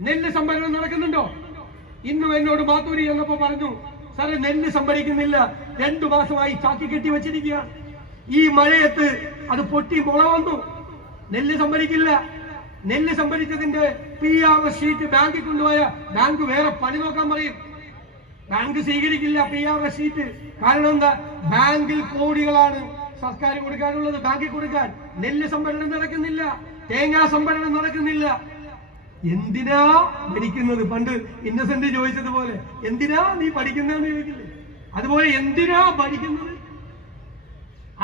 നെല്ല് സംഭരണം നടക്കുന്നുണ്ടോ? ഇന്നും എന്നോട് മാത്തൂരി എന്നപ്പോ പറഞ്ഞു സാറെ നെല്ല് സംഭരിക്കുന്നില്ല. രണ്ടു മാസമായി ചാക്കി കെട്ടി വെച്ചിരിക്കുക. ഈ മഴയത്ത് അത് പൊട്ടി മുള വന്നു. നെല്ല് സംഭരിക്കില്ല. നെല്ല് സംഭരിച്ചതിന്റെ പി ആർ എസ് ഷീറ്റ് ബാങ്കിൽ കൊണ്ടുപോയ ബാങ്ക് വേറെ പണി നോക്കാൻ പറയും. ബാങ്ക് സ്വീകരിക്കില്ല പി ആർ എസ് ഷീറ്റ്. കാരണം എന്താ? ബാങ്കിൽ കോടികളാണ് സർക്കാർ കൊടുക്കാനുള്ളത്. ബാങ്കിൽ കൊടുക്കാൻ നെല്ല് സംഭരണം നടക്കുന്നില്ല. തേങ്ങാ സംഭരണം നടക്കുന്നില്ല. എന്തിനാ പഠിക്കുന്നത് പണ്ട് ഇന്നസെന്റ് ചോദിച്ചതുപോലെ എന്തിനാ നീ പഠിക്കുന്നതെന്ന് ചോദിക്കില്ലേ? അതുപോലെ എന്തിനാ പഠിക്കുന്നത്?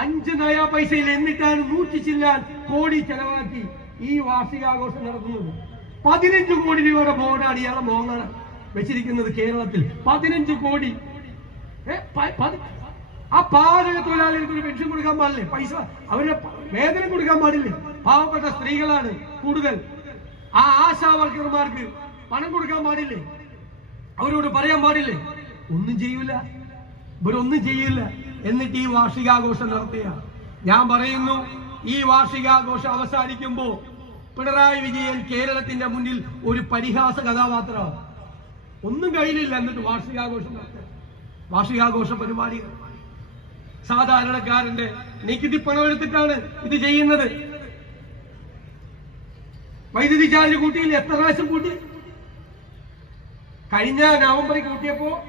അഞ്ച് നയ പൈസയിൽ എന്നിട്ടാണ് നൂറ്റി ചില്ലാൻ കോടി ചെലവാക്കി ഈ വാർഷികാഘോഷം നടത്തുന്നത്. പതിനഞ്ച് കോടി രൂപയുടെ ബോർഡാണ് ഇയാളെ മോങ്ങണ വെച്ചിരിക്കുന്നത് കേരളത്തിൽ. പതിനഞ്ച് കോടി. ആ പാചക തൊഴിലാളികൾക്ക് ഒരു പെൻഷൻ കൊടുക്കാൻ പാടില്ലേ? പൈസ. അവരുടെ വേതനം കൊടുക്കാൻ പാടില്ലേ? പാവപ്പെട്ട സ്ത്രീകളാണ് കൂടുതൽ. ആ ആശാ വർക്കർമാർക്ക് പണം കൊടുക്കാൻ പാടില്ലേ? അവരോട് പറയാൻ പാടില്ലേ? ഒന്നും ചെയ്യൂല. ഇവരൊന്നും ചെയ്യില്ല എന്നിട്ട് ഈ വാർഷികാഘോഷം നടത്തുക. ഞാൻ പറയുന്നു ഈ വാർഷികാഘോഷം അവസാനിക്കുമ്പോ പിണറായി വിജയൻ കേരളത്തിന്റെ മുന്നിൽ ഒരു പരിഹാസ കഥാപാത്രമാണ് ഒന്നും കഴിയില്ല എന്നിട്ട് വാർഷികാഘോഷം നടത്തുക. വാർഷികാഘോഷ പരിപാടികൾ. സാധാരണക്കാരന്റെ നികുതി പണം എടുത്തിട്ടാണ് ഇത് ചെയ്യുന്നത്. വൈദ്യുതി ചാർജ് കൂട്ടിയില്ല എത്ര പ്രാവശ്യം കൂട്ടി? കഴിഞ്ഞ നവംബറിൽ കൂട്ടിയപ്പോ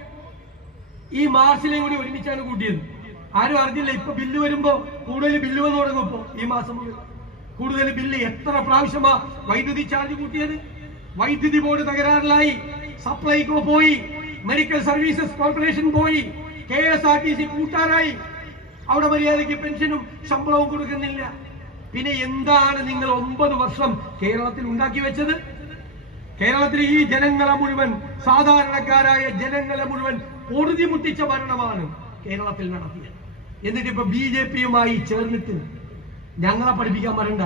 ഈ മാർച്ചിലെയും കൂടി ഒരുമിച്ചാണ് കൂട്ടിയത്. ആരും അറിഞ്ഞില്ല ഇപ്പൊ ബില്ല് വരുമ്പോ കൂടുതൽ ബില്ല് വന്നു തുടങ്ങുമ്പോ ഈ മാസം മുതൽ കൂടുതൽ ബില്ല് എത്ര പ്രാവശ്യമാ വൈദ്യുതി ചാർജ് കൂട്ടിയത്? വൈദ്യുതി ബോർഡ് തകരാറിലായി. സപ്ലൈകോ പോയി. മെഡിക്കൽ സർവീസസ് കോർപ്പറേഷൻ പോയി. K S R T C കൂട്ടാറായി. അവിടെ മര്യാദയ്ക്ക് പെൻഷനും ശമ്പളവും കൊടുക്കുന്നില്ല. പിന്നെ എന്താണ് നിങ്ങൾ ഒമ്പത് വർഷം കേരളത്തിൽ ഉണ്ടാക്കി വെച്ചത്? കേരളത്തിലെ ഈ ജനങ്ങളെ മുഴുവൻ സാധാരണക്കാരായ ജനങ്ങളെ മുഴുവൻ പൊറുതിമുട്ടിച്ച ഭരണമാണ് കേരളത്തിൽ നടത്തിയത്. എന്നിട്ട് ഇപ്പൊ ബി ജെ പിയുമായി ചേർന്നിട്ട് ഞങ്ങളെ പഠിപ്പിക്കാൻ വരണ്ട.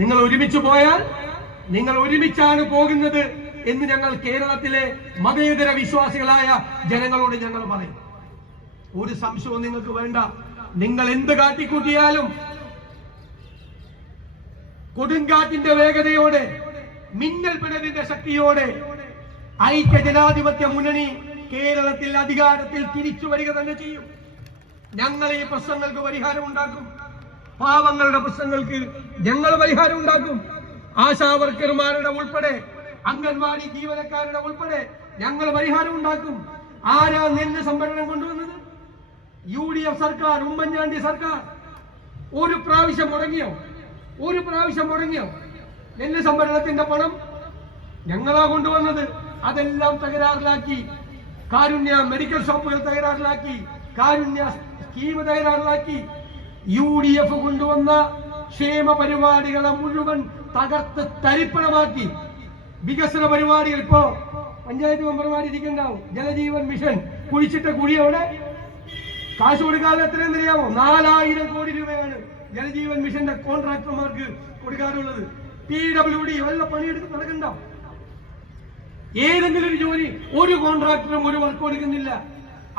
നിങ്ങൾ ഒരുമിച്ച് പോയാൽ നിങ്ങൾ ഒരുമിച്ചാണ് പോകുന്നത് എന്ന് ഞങ്ങൾ കേരളത്തിലെ മതേതര വിശ്വാസികളായ ജനങ്ങളോട് ഞങ്ങൾ പറയും. ഒരു സംശയവും നിങ്ങൾക്ക് വേണ്ട. നിങ്ങൾ എന്ത് കാട്ടിക്കൂട്ടിയാലും കൊടുങ്കാറ്റിന്റെ വേഗതയോടെ മിന്നൽ പിണരിന്റെ ശക്തിയോടെ ഐക്യ ജനാധിപത്യ മുന്നണി കേരളത്തിൽ അധികാരത്തിൽ തിരിച്ചു വരിക തന്നെ ചെയ്യും. ഞങ്ങൾ ഈ പ്രശ്നങ്ങൾക്ക് പരിഹാരം ഉണ്ടാക്കും. പാവങ്ങളുടെ പ്രശ്നങ്ങൾക്ക് ഞങ്ങൾ പരിഹാരം ഉണ്ടാക്കും. ആശാ വർക്കർമാരുടെ ഉൾപ്പെടെ അംഗൻവാടി ജീവനക്കാരുടെ ഉൾപ്പെടെ ഞങ്ങൾ പരിഹാരം ഉണ്ടാക്കും. ആരാ നെല്ല് സംഭരണം കൊണ്ടുവന്നത്? യു ഡി എഫ് സർക്കാർ ഉമ്മൻചാണ്ടി സർക്കാർ. ഒരു പ്രാവശ്യം മുടങ്ങിയോ ഒരു പ്രാവശ്യം മുടങ്ങിയോ? നെല്ല് സംഭരണത്തിന്റെ പണം ഞങ്ങളാ കൊണ്ടുവന്നത്. അതെല്ലാം തകരാറിലാക്കി. കാരുണ്യ മെഡിക്കൽ ഷോപ്പുകൾ തകരാറിലാക്കി. കാരുണ്യ സ്കീം തകരാറിലാക്കി. യു ഡി എഫ് കൊണ്ടുവന്ന ക്ഷേമ പരിപാടികളെ മുഴുവൻ തകർത്ത് തരിപ്പണമാക്കി. വികസന പരിപാടികൾ ഇപ്പോ പഞ്ചായത്ത് മെമ്പർമാർ ഇരിക്കുന്നുണ്ടാവും ജലജീവൻ മിഷൻ. കുഴിച്ചിട്ട കുഴി അവിടെ കാശ് കൊടുക്കാതെ എത്രയെന്ന് അറിയാമോ? നാലായിരം കോടി രൂപയാണ്. ജലജീവൻ മിഷന്റെ കോൺട്രാക്ടർമാർക്ക് കൊടുക്കാറുള്ളത് പി ഡബ്ല്യു ഡി വല്ല പണിയെടുത്ത് നടക്കണ്ട. ഏതെങ്കിലും ഒരു ജോലി ഒരു കോൺട്രാക്ടറും ഒരു വർക്ക് കൊടുക്കുന്നില്ല.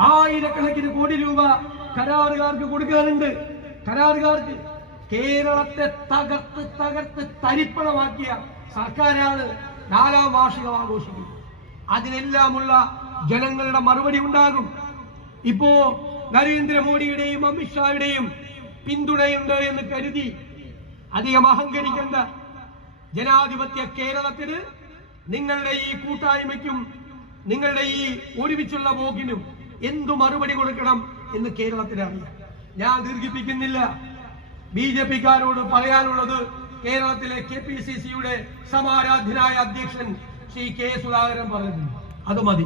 ആയിരക്കണക്കിന് കോടി രൂപ കരാറുകാർക്ക് കൊടുക്കാറുണ്ട് കരാറുകാർക്ക് കേരളത്തെ തകർത്ത് തകർത്ത് തരിപ്പണമാക്കിയ സർക്കാരാണ് നാലാം വാർഷികം ആഘോഷിക്കുന്നത്. അതിനെല്ലാമുള്ള ജനങ്ങളുടെ മറുപടി ഉണ്ടാകും. ഇപ്പോ നരേന്ദ്രമോദിയുടെയും അമിത്ഷായുടെയും പിന്തുണയുണ്ട് എന്ന് കരുതി അധികം അഹങ്കരിക്കേണ്ട ജനാധിപത്യ കേരളത്തിന് നിങ്ങളുടെ ഈ കൂട്ടായ്മയ്ക്കും നിങ്ങളുടെ ഈ ഒരുമിച്ചുള്ള പോക്കിനും എന്തു മറുപടി കൊടുക്കണം എന്ന് കേരളത്തിന് അറിയാം ഞാൻ ദീർഘിപ്പിക്കുന്നില്ല. ബി ജെ പിക്കാരോട് പറയാനുള്ളത് കേരളത്തിലെ കെ പി സി സിയുടെ സമാരാധ്യനായ അധ്യക്ഷൻ ശ്രീ കെ സുധാകരൻ പറഞ്ഞു അത് മതി.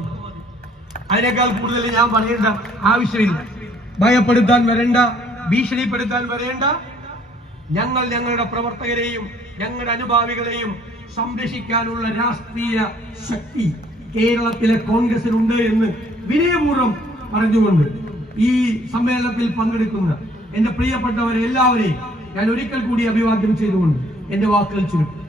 അതിനേക്കാൾ കൂടുതൽ ഞാൻ പറയേണ്ട ആവശ്യമില്ല. ഭയപ്പെടുത്താൻ വരേണ്ട. ഭീഷണിപ്പെടുത്താൻ വരേണ്ട. ഞങ്ങൾ ഞങ്ങളുടെ പ്രവർത്തകരെയും ഞങ്ങളുടെ അനുഭാവികളെയും സംരക്ഷിക്കാനുള്ള രാഷ്ട്രീയ ശക്തി കേരളത്തിലെ കോൺഗ്രസിനുണ്ട് എന്ന് വിനയപൂർവം പറഞ്ഞുകൊണ്ട് ഈ സമ്മേളനത്തിൽ പങ്കെടുക്കുന്ന എന്റെ പ്രിയപ്പെട്ടവരെ എല്ലാവരെയും ഞാൻ ഒരിക്കൽ കൂടി അഭിവാദ്യം ചെയ്തുകൊണ്ട് എന്റെ വാക്കുകൾ ചുരുക്കും